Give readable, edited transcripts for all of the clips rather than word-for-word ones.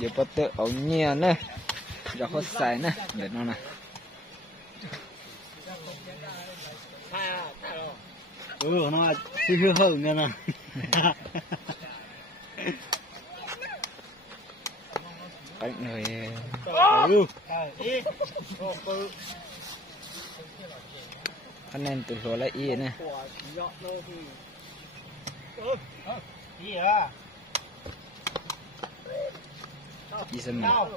giờ bắt tự ống nhẹ nè giờ có xài nè để nó này nó chỉ hư hơn nữa nè bánh rồi anh em từ hồi lại y nè y xem nào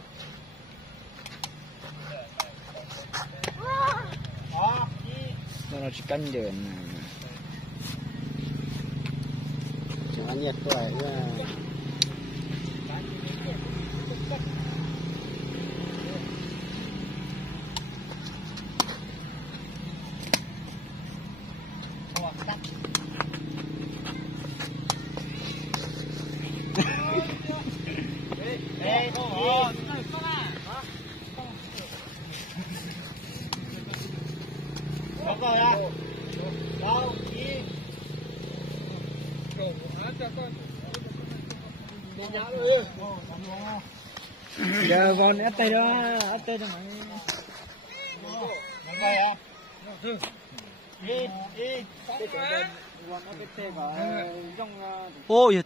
nó chỉ canh đường anh nhiệt tuổi giờ còn ép tay đó ôi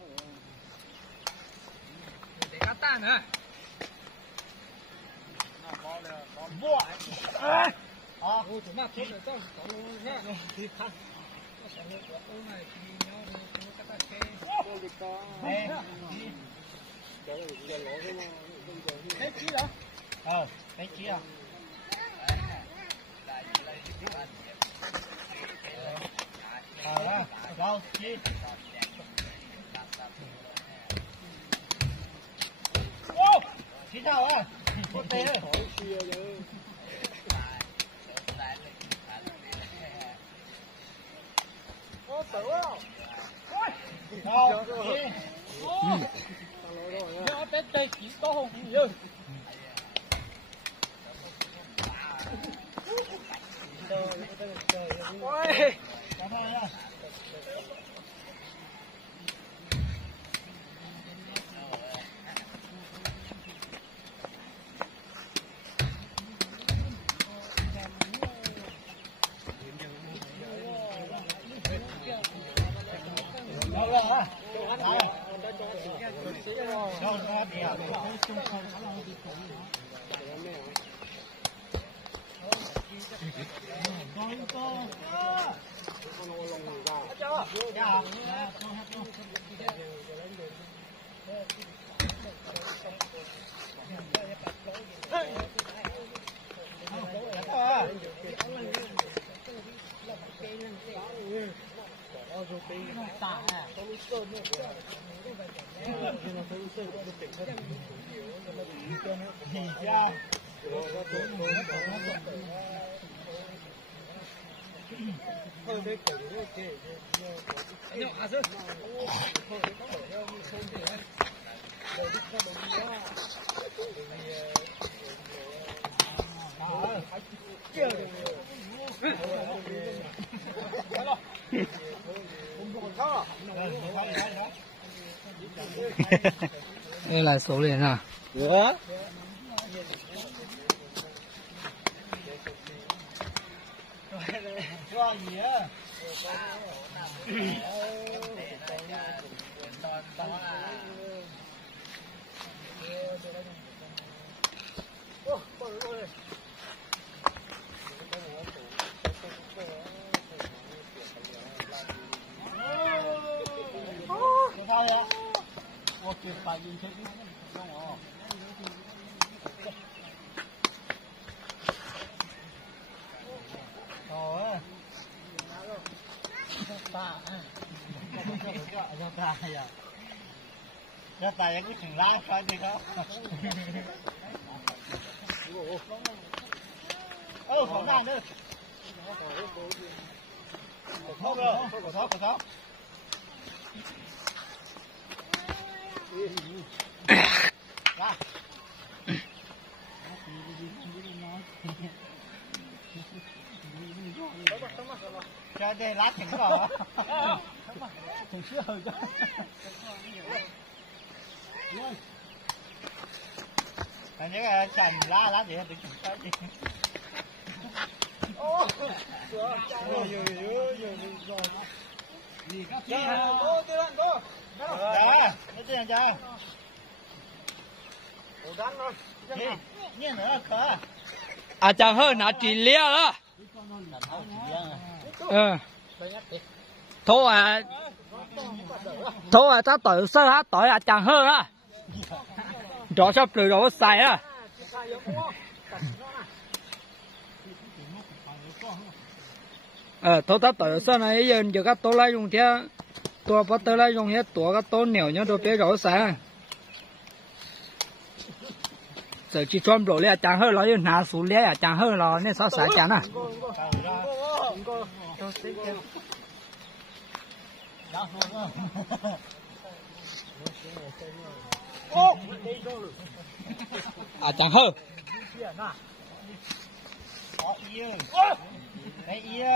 đây là số liền à ra tay cái chừng lá phải đi đó không ra nữa không rồi có tháo ra cho đây lá chừng rồi chừng sữa rồi Anh nhớ là chầm lá gì hết được cái gì. Ô. Rồi. Gì các chị. Ô, tiêu lên cô. Dạ, nó tiền chưa? Ủa đánh rồi. Nhìn nữa là khờ. À chẳng hơn nó chỉ lia đó. Thôi à ta tự sơ á tội à chẳng hơn á. Rõ sắp từ đó xài á. Thôi ta tự sơ này giờ giờ các tôi lấy dùng thế. Tôi bắt tôi lấy dùng hết tôi các tôi nhiều nhá tôi biết rõ xài. Giờ chỉ chọn đồ lấy chẳng hơn là như nà số lấy à chẳng hơn là nên sao xài chẳng à. À chẳng hơn. Đấy yêu.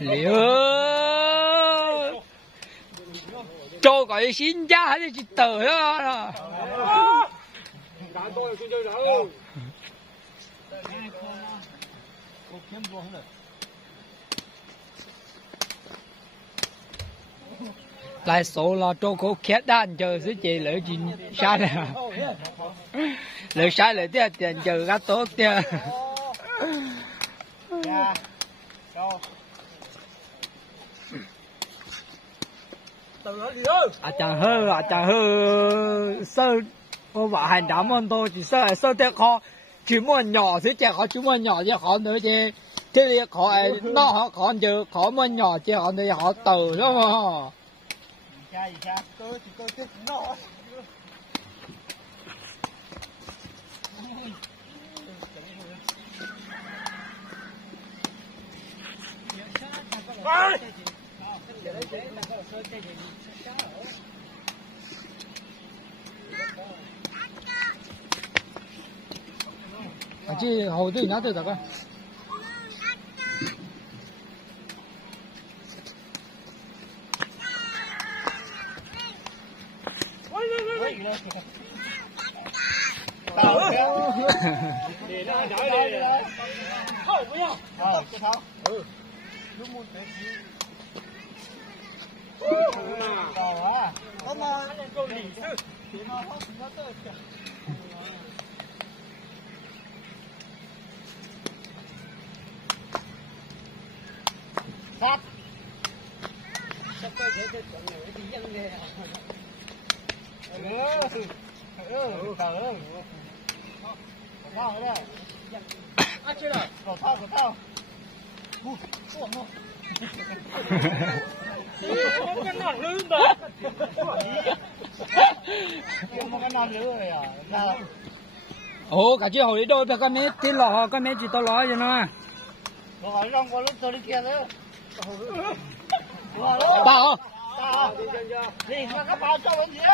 Liệu cho cái xin cha hay chỉ tờ đó. Lại số là cho cô khét đàn chờ sẽ chị lỡ chị sai này. Lỡ sai lỡ tiền tiền chờ các tốt tiền. À chẳng hơn sơ cô bảo hành đám môn tôi chỉ sơ tiếc khó chỉ muốn nhỏ thế trẻ khó chỉ muốn nhỏ chứ khó nữa chứ thế thì khó nó họ khó chứ khó muốn nhỏ chứ họ thì họ từ đúng không? À chứ hồi tôi nhớ tôi được không? Sát. Ồ cả chiếc hồi đi đôi cái mấy tí lọ cái mấy chỉ to lọ vậy nó. Rồi rong qua lúc tôi đi kia nữa. Bao. Đi mà các bao cho bên dưới.